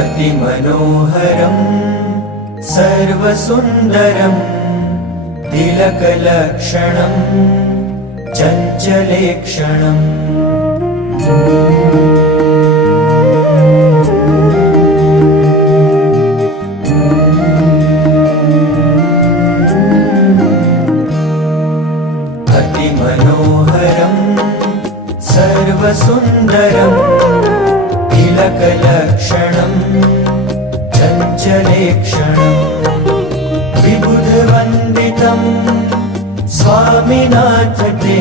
अतिमनोहरं सर्वसुन्दरं तिलकलक्षणं चञ्चलेक्षणम् अतिमनोहरं सर्वसुन्दरं तिलकलक्षणं चञ्चलेक्षणं विबुधवन्दितं स्वामिनाथ ते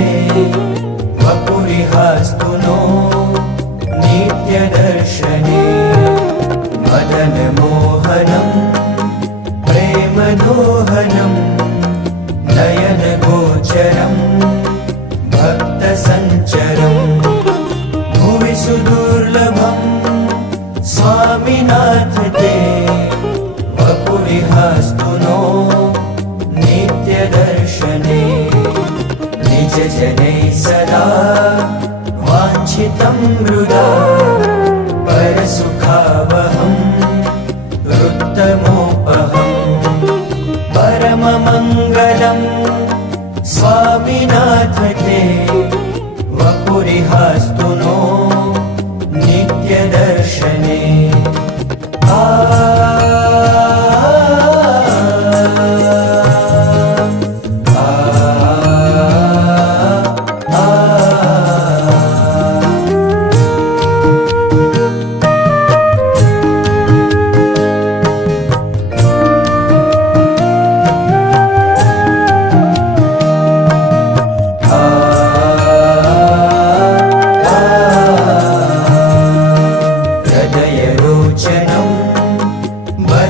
वपुरिहास्तु नो नित्यदर्शने मदनमोहनं प्रेमदोहनं नयनगोचरं भक्तसञ्चरं भुवि सुदुर्लभं स्वामिनाथ ते वपुरिहास्तु नो नित्यदर्शने निजजनैः सदा वाञ्छितं हृदा परसुखावहं रुत्तमोपहं परममङ्गलं स्वामिनाथ ते वपुरिहास्तु नो नित्यदर्शने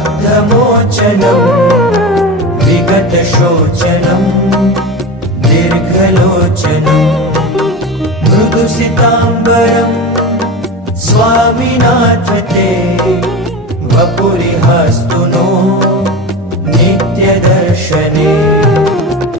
बद्धमोचनं विगतशोचनं दीर्घलोचनं मृदुसिताम्बरं स्वामिनाथ ते वपुरिहास्तु